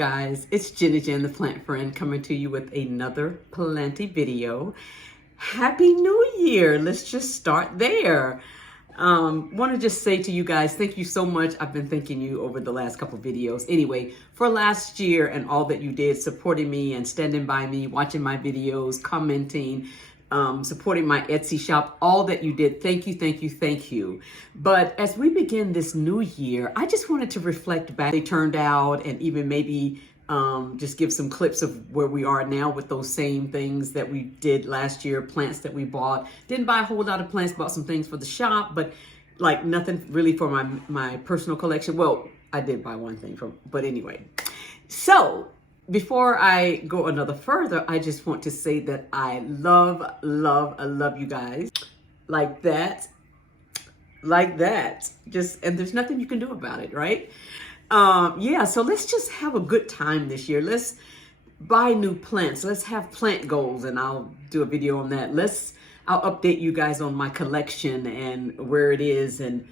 guys, it's Jenny Jen, the plant friend, coming to you with another planty video. Happy New Year. Let's just start there. Want to just say to you guys, thank you so much. I've been thanking you over the last couple videos. Anyway, for last year and all that you did, supporting me and standing by me, watching my videos, commenting, supporting my Etsy shop, all that you did. Thank you, thank you, thank you. But as we begin this new year, I just wanted to reflect back. They turned out and even maybe just give some clips of where we are now with those same things that we did last year, plants that we bought. Didn't buy a whole lot of plants, bought some things for the shop, but like nothing really for my personal collection. Well, I did buy one thing but anyway. So before I go another further, I just want to say that I love you guys like that. And there's nothing you can do about it, right? Yeah, so let's just have a good time this year. Let's buy new plants. Let's have plant goals, and I'll do a video on that. I'll update you guys on my collection and where it is, and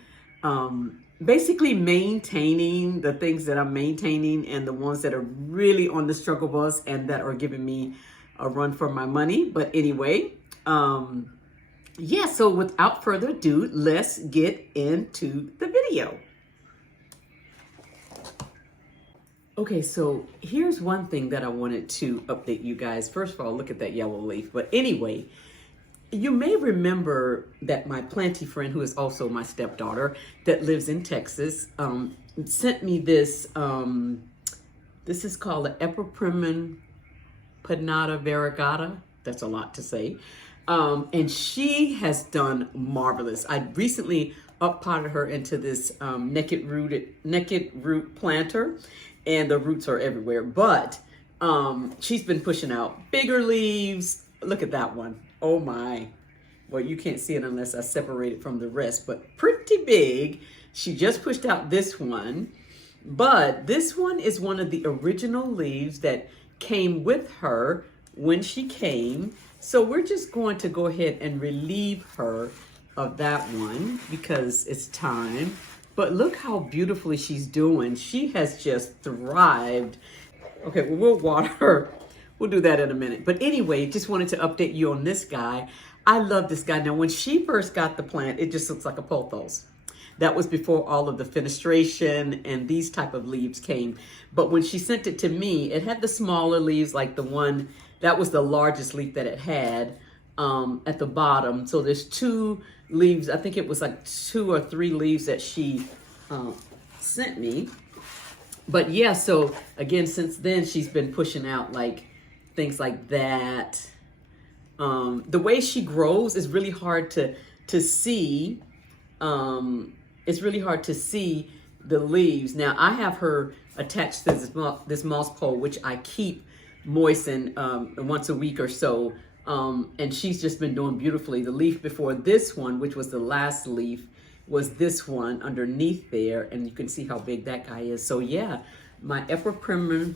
basically maintaining the things that I'm maintaining and the ones that are really on the struggle bus and that are giving me a run for my money. But anyway, yeah, so without further ado, let's get into the video. Okay, so here's one thing that I wanted to update you guys. First of all, look at that yellow leaf. But anyway, you may remember that my planty friend, who is also my stepdaughter, that lives in Texas, sent me this. This is called the Epipremnum variegata. That's a lot to say. And she has done marvelous. I recently uppotted her into this naked root planter, and the roots are everywhere. But she's been pushing out bigger leaves. Look at that one. Oh my. Well, you can't see it unless I separate it from the rest, but pretty big. She just pushed out this one, but this one is one of the original leaves that came with her when she came. So we're just going to go ahead and relieve her of that one because it's time. But look how beautifully she's doing. She has just thrived. Okay, well, we'll water her. We'll do that in a minute. But anyway, just wanted to update you on this guy. I love this guy. Now, when she first got the plant, it just looks like a pothos. That was before all of the fenestration and these type of leaves came. But when she sent it to me, it had the smaller leaves, like the one, that was the largest leaf that it had at the bottom. So there's two leaves. I think it was like 2 or 3 leaves that she sent me. But yeah, so again, since then, she's been pushing out like things like that. The way she grows is really hard to see. It's really hard to see the leaves. Now, I have her attached to this moss pole, which I keep moistened once a week or so. And she's just been doing beautifully. The leaf before this one, which was the last leaf, was this one underneath there. And you can see how big that guy is. So yeah, my Epipremnum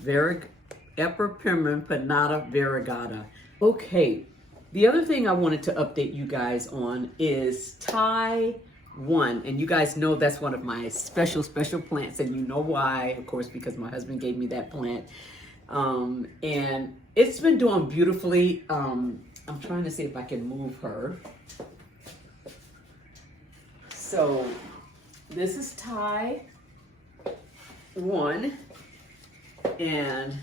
variegata. Okay, the other thing I wanted to update you guys on is Taiwan. And you guys know that's one of my special plants. And you know why, of course, because my husband gave me that plant. And it's been doing beautifully. I'm trying to see if I can move her. So this is Taiwan, and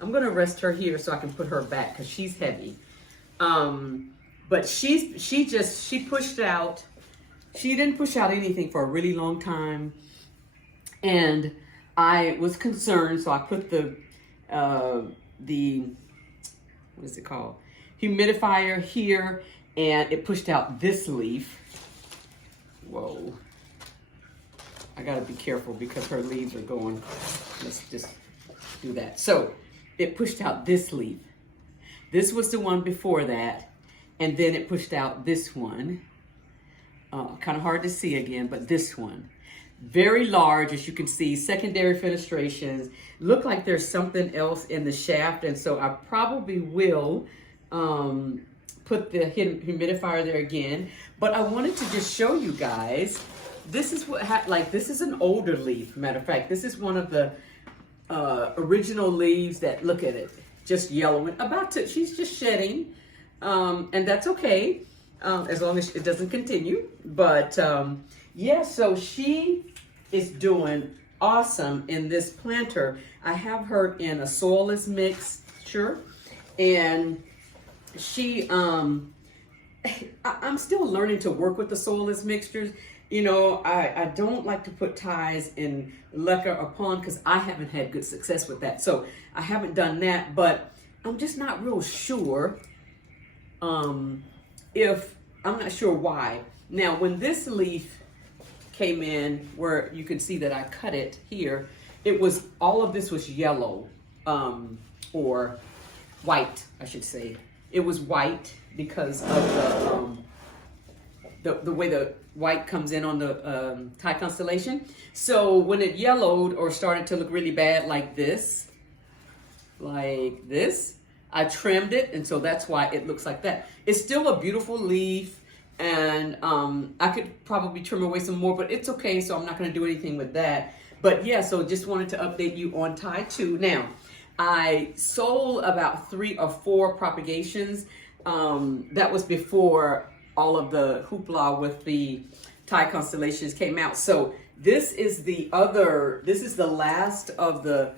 I'm gonna rest her here so I can put her back because she's heavy. But she pushed out. She didn't push out anything for a really long time, and I was concerned, so I put the what is it called? Humidifier here, and it pushed out this leaf. Whoa. I gotta be careful because her leaves are going. Let's just do that. So it pushed out this leaf. This was the one before that, and then it pushed out this one. Kind of hard to see again, but this one. Very large, as you can see, secondary fenestrations. Look like there's something else in the shaft, and so I probably will put the humidifier there again. But I wanted to just show you guys, this is what, this is an older leaf. Matter of fact, this is one of the original leaves that, look at it, just yellowing, she's just shedding. And that's okay, as long as it doesn't continue. But yeah, so she is doing awesome in this planter. I have her in a soilless mixture, and she, I'm still learning to work with the soilless mixtures. You know, I don't like to put ties in leca or pond because I haven't had good success with that. So I haven't done that, but I'm just not real sure if, I'm not sure why. Now, when this leaf came in, where you can see that I cut it here, it was, all of this was yellow, or white, I should say. It was white because of the way the white comes in on the Thai constellation. So when it yellowed or started to look really bad like this, I trimmed it, and so that's why it looks like that. It's still a beautiful leaf, and I could probably trim away some more, but it's okay, so I'm not gonna do anything with that. But yeah, so just wanted to update you on Thai 2. Now, I sold about 3 or 4 propagations. That was before all of the hoopla with the Thai constellations came out. So this is the last of the,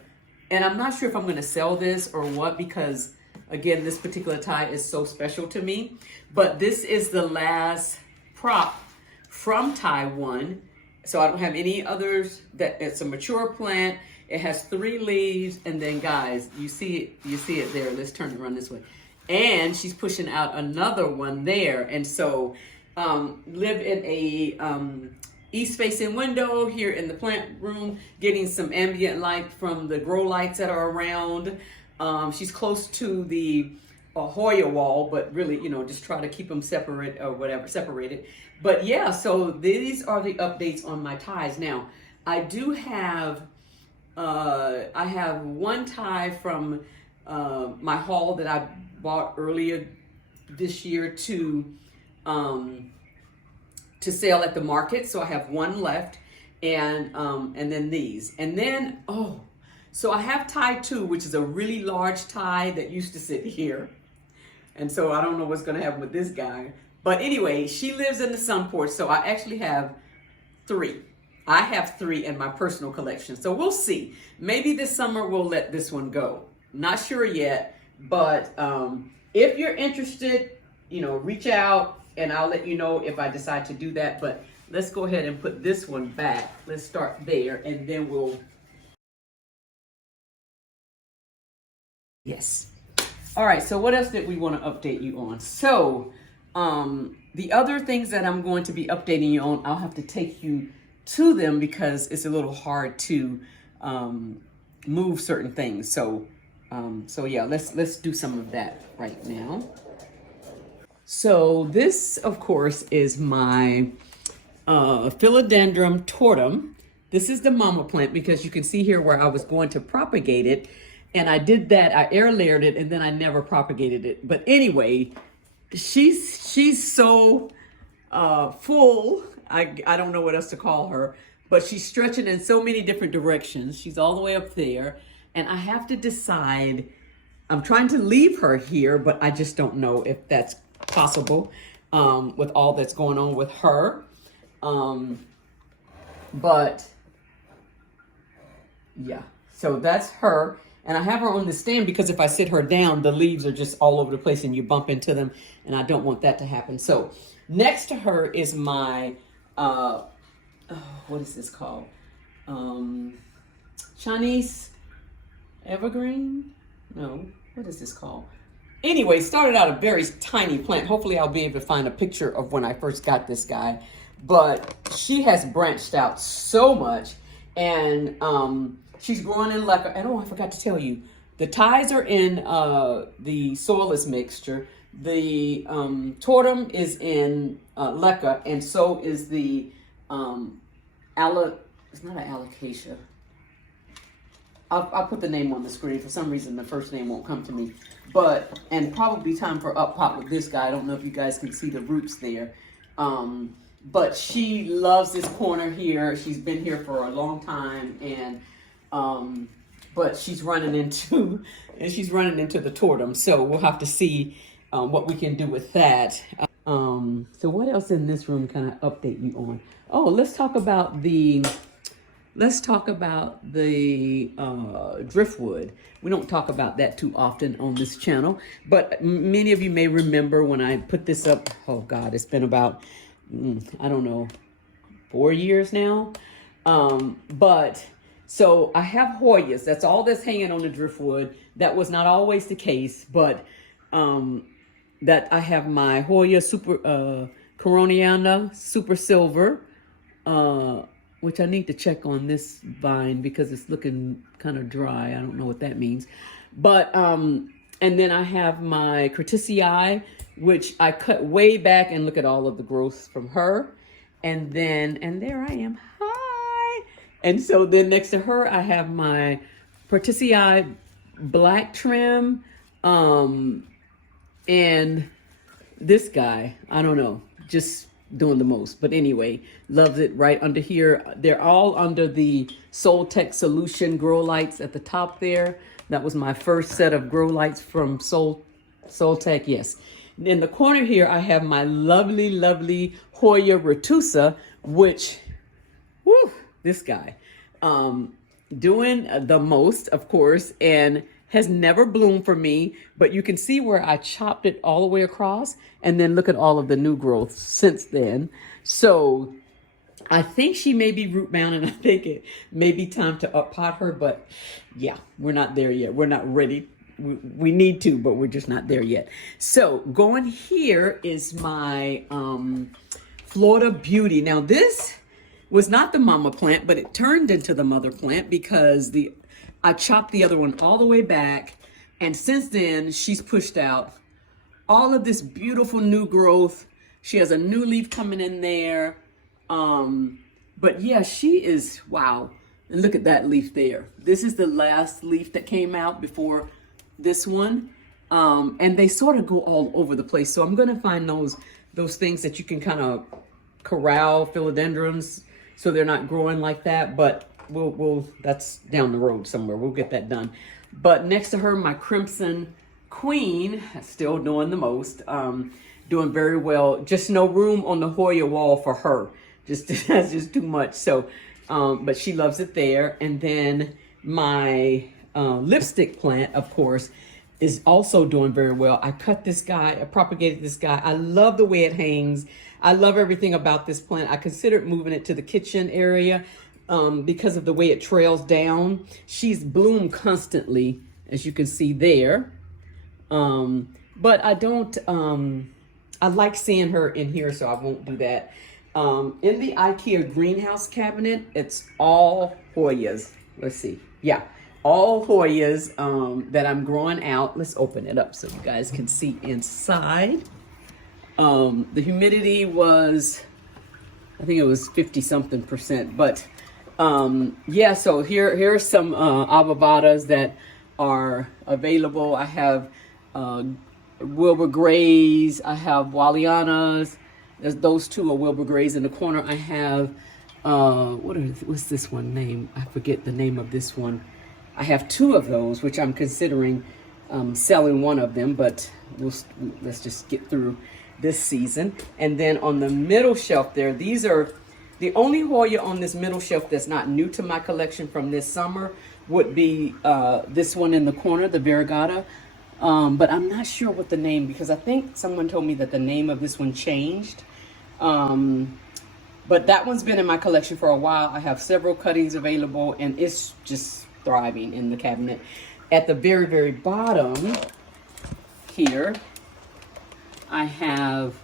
and I'm not sure if I'm going to sell this or what, because again, this particular Thai is so special to me. But this is the last prop from Taiwan. So I don't have any others. That it's a mature plant. It has 3 leaves, and then guys, you see it there. Let's turn it around this way. And she's pushing out another one there. And so live in a east facing window here in the plant room, getting some ambient light from the grow lights that are around. She's close to the Hoya wall, but really, you know, just try to keep them separate or whatever, separated. But yeah, so these are the updates on my ties. Now, I do have, I have one tie from my haul that I bought earlier this year to sell at the market. So I have one left, and then these, and then so I have tie 2, which is a really large tie that used to sit here, and so I don't know what's going to happen with this guy. But anyway, she lives in the sun porch, so I actually have 3. I have 3 in my personal collection, so we'll see. Maybe this summer we'll let this one go. Not sure yet. But if you're interested, you know, reach out and I'll let you know if I decide to do that. But let's go ahead and put this one back. Let's start there, and then we'll. Yes. All right. So what else did we want to update you on? So the other things that I'm going to be updating you on, I'll have to take you to them because it's a little hard to move certain things. So yeah, let's do some of that right now. So this, of course, is my Philodendron tortum. This is the mama plant because you can see here where I was going to propagate it, and I did that. I air layered it, and then I never propagated it. But anyway, she's so full. I don't know what else to call her, but she's stretching in so many different directions. She's all the way up there. And I have to decide, I'm trying to leave her here, but I just don't know if that's possible with all that's going on with her. But yeah, so that's her. And I have her on the stand because if I sit her down, the leaves are just all over the place and you bump into them. And I don't want that to happen. So next to her is my, what is this called? Chinese evergreen? No, what is this called? Anyway, started out a very tiny plant. Hopefully I'll be able to find a picture of when I first got this guy. But she has branched out so much, and she's growing in leca. And I forgot to tell you, the ties are in the soilless mixture. The tortum is in leca, and so is the it's not an alocasia. I'll put the name on the screen. For some reason, the first name won't come to me. But, and probably time for up pop with this guy. I don't know if you guys can see the roots there. But she loves this corner here. She's been here for a long time. And but she's running into the tortum. So we'll have to see what we can do with that. So what else in this room can I update you on? Oh, let's talk about the driftwood. We don't talk about that too often on this channel, but many of you may remember when I put this up. Oh God, it's been about I don't know, 4 years now. But so I have Hoyas. That's all that's hanging on the driftwood. That was not always the case, but that I have my Hoya super Coroniana super silver, which I need to check on this vine because it's looking kind of dry. I don't know what that means, but and then I have my Curtisii, which I cut way back, and look at all of the growth from her. And there I am. Hi. And so then next to her, I have my Curtisii black trim. And this guy, I don't know, just doing the most. But anyway, loves it right under here. They're all under the Soltech Solution grow lights at the top there. That was my first set of grow lights from Soltech, yes. In the corner here, I have my lovely, lovely Hoya retusa, which, whew, this guy, doing the most, of course, and has never bloomed for me, but you can see where I chopped it all the way across, and then look at all of the new growth since then. So I think she may be root bound, and I think it may be time to up pot her, but yeah, we're not there yet. We're not ready. We need to, but we're just not there yet. So going here is my Florida Beauty. Now this was not the mama plant, but it turned into the mother plant because I chopped the other one all the way back, and since then she's pushed out all of this beautiful new growth. She has a new leaf coming in there. But yeah, she is, wow. And look at that leaf there. This is the last leaf that came out before this one. And they sort of go all over the place. So I'm going to find those things that you can kind of corral philodendrons so they're not growing like that. But we'll that's down the road somewhere. We'll get that done. But next to her, my Crimson Queen, still doing the most, doing very well. Just no room on the Hoya wall for her. That's just too much. So, but she loves it there. And then my lipstick plant, of course, is also doing very well. I cut this guy, I propagated this guy. I love the way it hangs. I love everything about this plant. I considered moving it to the kitchen area because of the way it trails down. She's bloomed constantly, as you can see there. But I don't, I like seeing her in here, so I won't do that. In the IKEA greenhouse cabinet, it's all Hoyas. Let's see. Yeah, all Hoyas that I'm growing out. Let's open it up so you guys can see inside. The humidity was, I think it was 50-something%. But yeah, so here's some Avivatas that are available. I have Wilbur Grays. I have Wallianas. Those two are Wilbur Grays. In the corner, I have, what's this one name? I forget the name of this one. I have two of those, which I'm considering selling one of them, but let's just get through this season. And then on the middle shelf there, these are the only Hoya on this middle shelf that's not new to my collection from this summer would be this one in the corner, the Variegata. But I'm not sure what the name, because I think someone told me that the name of this one changed. But that one's been in my collection for a while. I have several cuttings available, and it's just thriving in the cabinet. At the very, very bottom here, I have,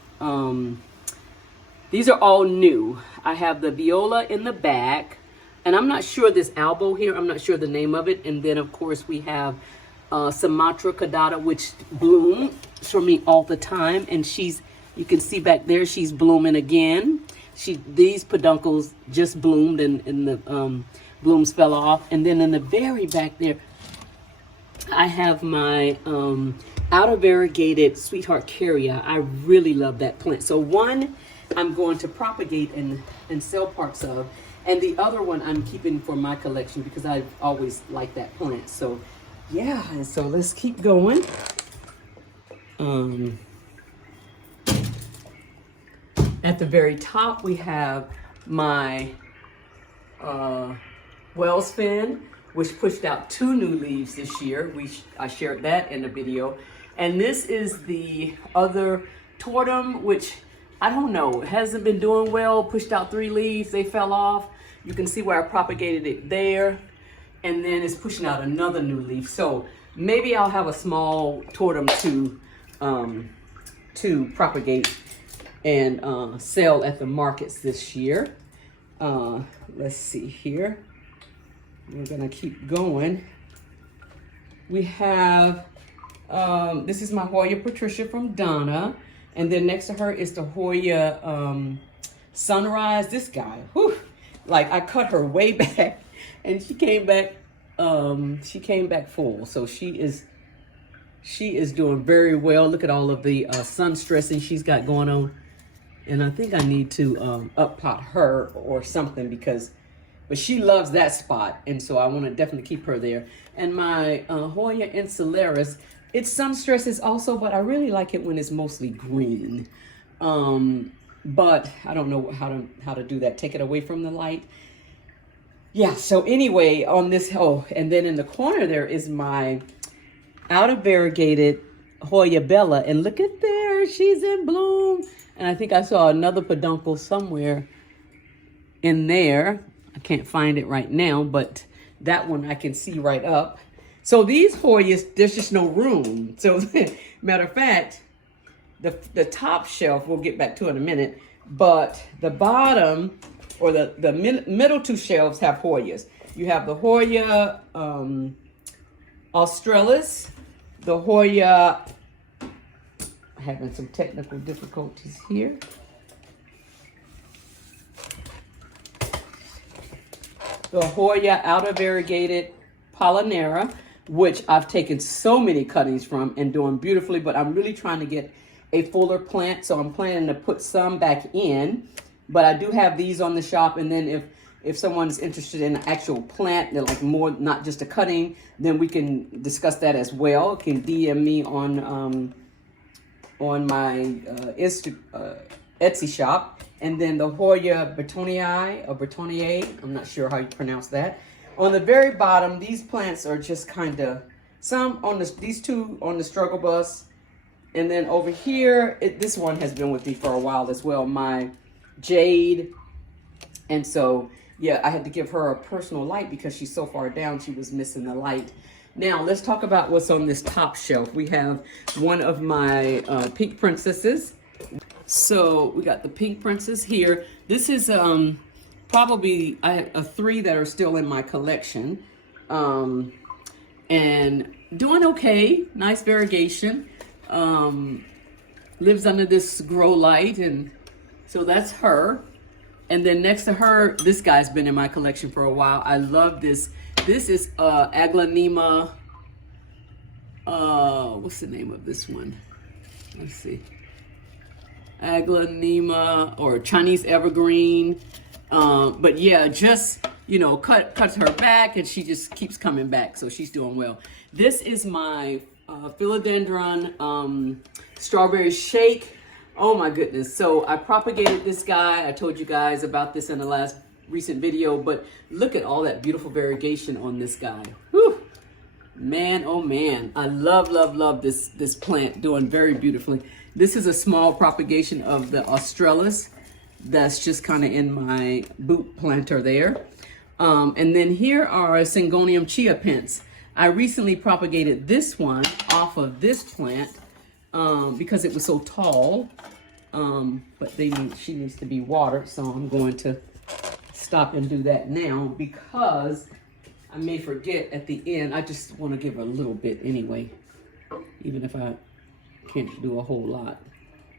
these are all new. I have the Viola in the back, and I'm not sure this Albo here, I'm not sure the name of it. And then of course we have Sumatra Caudata, which blooms for me all the time, and you can see back there, she's blooming again. These peduncles just bloomed, and the blooms fell off. And then in the very back there, I have my outer variegated Sweetheart Carrier. I really love that plant. So one I'm going to propagate and sell parts of, And the other one I'm keeping for my collection because I've always liked that plant. So yeah, and so let's keep going. At the very top, we have my Wells Fin, which pushed out 2 new leaves this year. I shared that in the video. And this is the other Tortum, which I don't know, it hasn't been doing well, pushed out 3 leaves, they fell off. You can see where I propagated it there. And then it's pushing out another new leaf. So maybe I'll have a small Tortum to propagate and sell at the markets this year. Let's see here. We're gonna keep going. We have, this is my Hoya Patricia from Donna. And then next to her is the Hoya Sunrise. This guy, whew, like I cut her way back and she came back full. So she is doing very well. Look at all of the sun stressing she's got going on. And I think I need to up pot her or something but she loves that spot. And so I want to definitely keep her there. And my Hoya Insularis, its sun stresses also, but I really like it when it's mostly green. But I don't know how to do that. Take it away from the light. Yeah, so anyway, on this, and then in the corner there is my out of variegated Hoya Bella. And look at there, she's in bloom. And I think I saw another peduncle somewhere in there. I can't find it right now, but that one I can see right up. So these Hoyas, there's just no room. So matter of fact, the top shelf, we'll get back to in a minute, but the bottom or the middle 2 shelves have Hoyas. You have the Hoya Australis, the Hoya, having some technical difficulties here. The Hoya outer variegated Pollinera, which I've taken so many cuttings from and doing beautifully, but I'm really trying to get a fuller plant, so I'm planning to put some back in. But I do have these on the shop, and then if someone's interested in an actual plant, they're like more, not just a cutting, then we can discuss that as well. You can DM me on my Etsy shop. And then the Hoya Bertonii, or Bertonier, I'm not sure how you pronounce that. On the very bottom, these plants are just kind of, some on these 2 on the struggle bus. And then over here, this one has been with me for a while as well, my Jade. And so, yeah, I had to give her a personal light because she's so far down, she was missing the light. Now, let's talk about what's on this top shelf. We have one of my pink princesses. So we got the pink princess here. This is probably, I have 3 that are still in my collection. And doing okay, nice variegation. Lives under this grow light, and so that's her. And then next to her, this guy's been in my collection for a while. I love this. This is Aglaonema. What's the name of this one? Let's see. Aglaonema or Chinese evergreen. But yeah, just, you know, cuts her back and she just keeps coming back. So she's doing well. This is my Philodendron strawberry shake. Oh my goodness. So I propagated this guy. I told you guys about this in the last recent video, but look at all that beautiful variegation on this guy. Whew. Man, oh man. I love this plant, doing very beautifully. This is a small propagation of the Australis that's just kind of in my boot planter there. And then here are Syngonium chia pence. I recently propagated this one off of this plant because it was so tall. But she needs to be watered, so I'm going to stop and do that now because I may forget at the end. I just want to give a little bit anyway, even if I can't do a whole lot.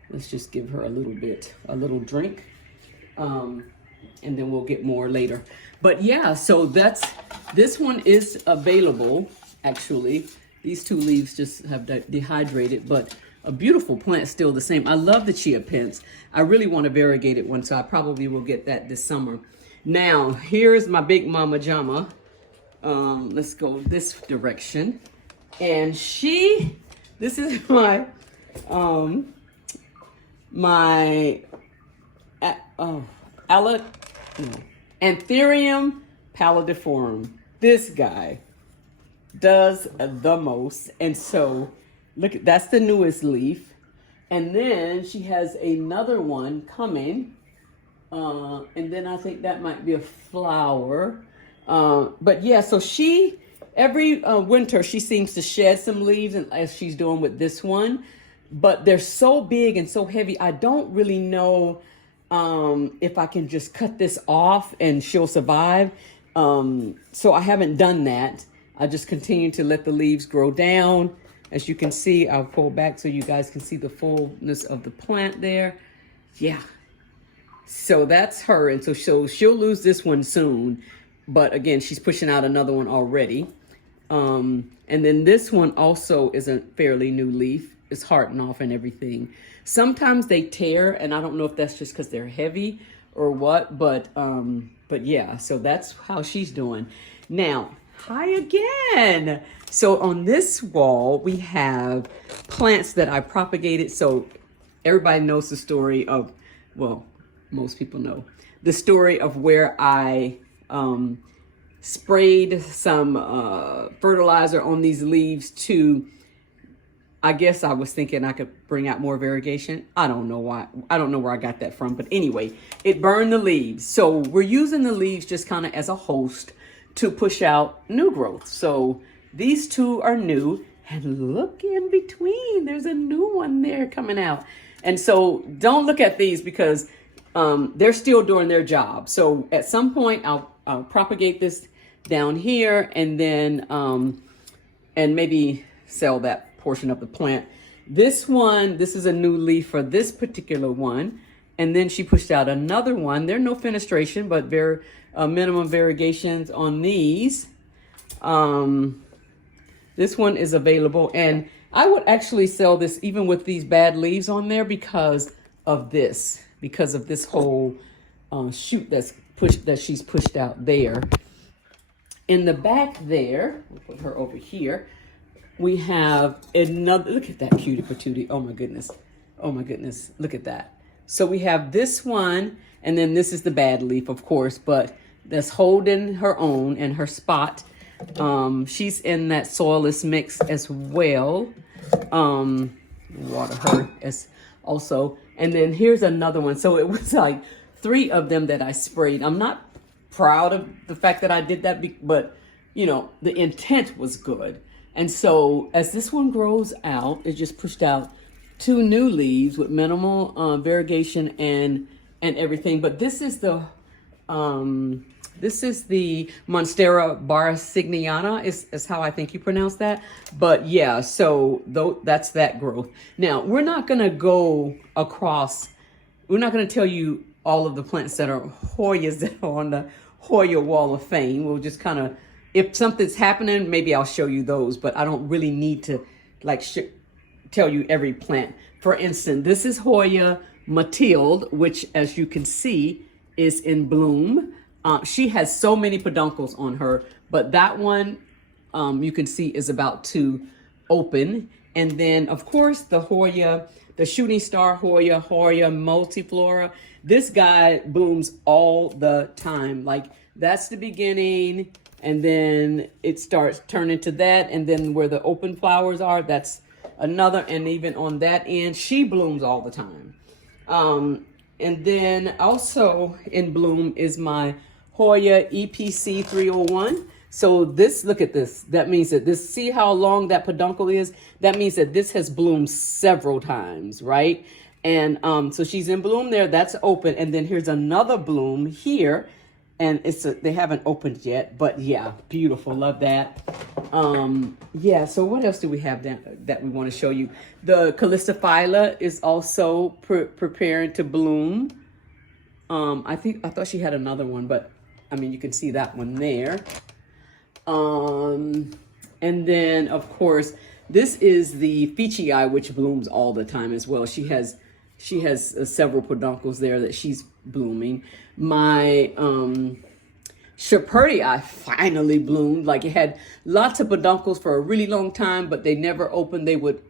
Let's just give her a little bit, a little drink, and then we'll get more later. But yeah, so this one is available. Actually, these 2 leaves just have dehydrated, but a beautiful plant, still the same. I love the chia pence. I really want a variegated one, so I probably will get that this summer. Now, here's my big mama Jama. Let's go this direction. And this is my, Anthurium pallidiforum. This guy does the most. And so, look, that's the newest leaf. And then she has another one coming. And then I think that might be a flower. But yeah, so every winter, she seems to shed some leaves, and as she's doing with this one. But they're so big and so heavy, I don't really know if I can just cut this off and she'll survive. So I haven't done that. I just continue to let the leaves grow down. As you can see, I'll pull back so you guys can see the fullness of the plant there. Yeah. So that's her. And so she'll lose this one soon. But again, she's pushing out another one already. And then this one also is a fairly new leaf. It's hardened off and everything. Sometimes they tear, and I don't know if that's just because they're heavy or what, but yeah, so that's how she's doing. Now, hi again. So on this wall, we have plants that I propagated. So everybody knows the story of, well, most people know the story of where I sprayed some fertilizer on these leaves to, I guess I was thinking I could bring out more variegation. I don't know why. I don't know where I got that from. But anyway, it burned the leaves. So we're using the leaves just kind of as a host to push out new growth. So these two are new. And look in between. There's a new one there coming out. And so don't look at these because they're still doing their job. So at some point, I'll propagate this down here and then and maybe sell that portion of the plant. This is a new leaf for this particular one. And then she pushed out another one. There are no fenestration, but minimum variegations on these. This one is available. And I would actually sell this even with these bad leaves on there because of this whole shoot that she's pushed out there. In the back there, we'll put her over here. We have another, look at that cutie patootie. Oh my goodness. Oh my goodness. Look at that. So we have this one, and then this is the bad leaf, of course, but that's holding her own and her spot. She's in that soilless mix as well. Water her as also. And then here's another one. So it was like 3 of them that I sprayed. I'm not proud of the fact that I did that, but you know, the intent was good. And so as this one grows out, it just pushed out 2 new leaves with minimal variegation and everything. But this is the Monstera barsigniana is how I think you pronounce that. But yeah, so that's that growth. Now we're not gonna go across. We're not gonna tell you all of the plants that are Hoyas that are on the Hoya Wall of Fame. We'll just kind of, if something's happening, maybe I'll show you those, but I don't really need to like tell you every plant. For instance, this is Hoya Mathilde, which as you can see is in bloom. She has so many peduncles on her, but that one you can see is about to open. And then of course the Hoya, the shooting star Hoya multiflora. This guy blooms all the time. Like that's the beginning. And then it starts turning to that. And then where the open flowers are, that's another. And even on that end, she blooms all the time. And then also in bloom is my Hoya EPC 301. So this, look at this. That means that this, see how long that peduncle is? That means that this has bloomed several times, right? And so she's in bloom there, that's open. And then here's another bloom here. And they haven't opened yet, but yeah, beautiful. Love that. Yeah, so what else do we have that we want to show you? The Calistophylla is also preparing to bloom. I thought she had another one, but I mean, you can see that one there. And then of course, this is the Ficii, which blooms all the time as well. She has several peduncles there that she's blooming. My Shepherdii finally bloomed. Like, it had lots of peduncles for a really long time, but they never opened. They would,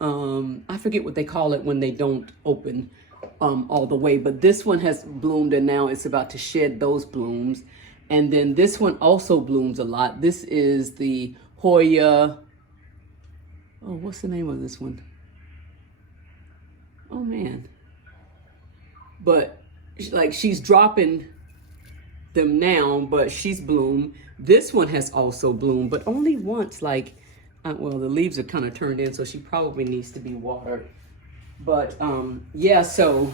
I forget what they call it when they don't open all the way, but this one has bloomed and now it's about to shed those blooms. And then this one also blooms a lot. This is the Hoya. Oh, what's the name of this one? Oh man. But like, she's dropping them now, but she's bloomed. This one has also bloomed, but only once. Like, well, the leaves are kind of turned in, so she probably needs to be watered. But yeah, so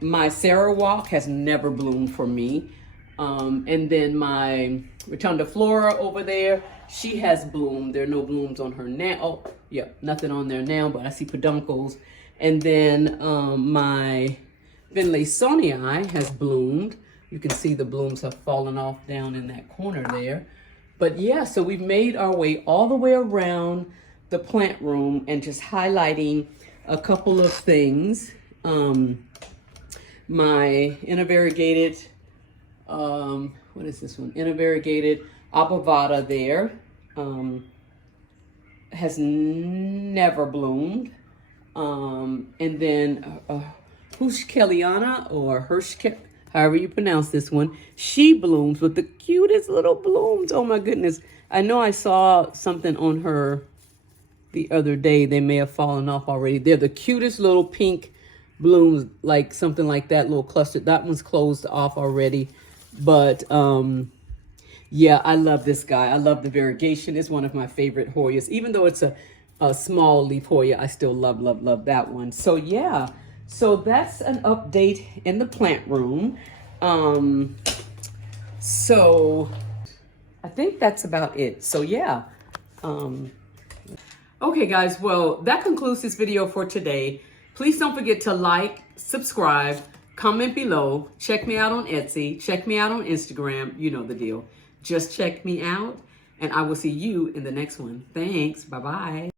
my Sarawak has never bloomed for me. And then my Rotundiflora over there, she has bloomed. There are no blooms on her now. Oh, yeah, nothing on there now, but I see peduncles. And then my Finlaysonii has bloomed. You can see the blooms have fallen off down in that corner there. But yeah, so we've made our way all the way around the plant room and just highlighting a couple of things. My intervariegated, what is this one? Intervariegated Abavada there has never bloomed. And then Hushkeliana or Hirschke, however you pronounce this one, she blooms with the cutest little blooms. Oh my goodness. I know I saw something on her the other day. They may have fallen off already. They're the cutest little pink blooms, like something like that, little cluster. That one's closed off already. But yeah, I love this guy. I love the variegation. It's one of my favorite Hoyas. Even though it's a small leaf Hoya, I still love, love, love that one. So yeah, so that's an update in the plant room. So I think that's about it. So yeah. Okay guys, well, that concludes this video for today. Please don't forget to like, subscribe, comment below, check me out on Etsy, check me out on Instagram, you know the deal. Just check me out, and I will see you in the next one. Thanks, bye-bye.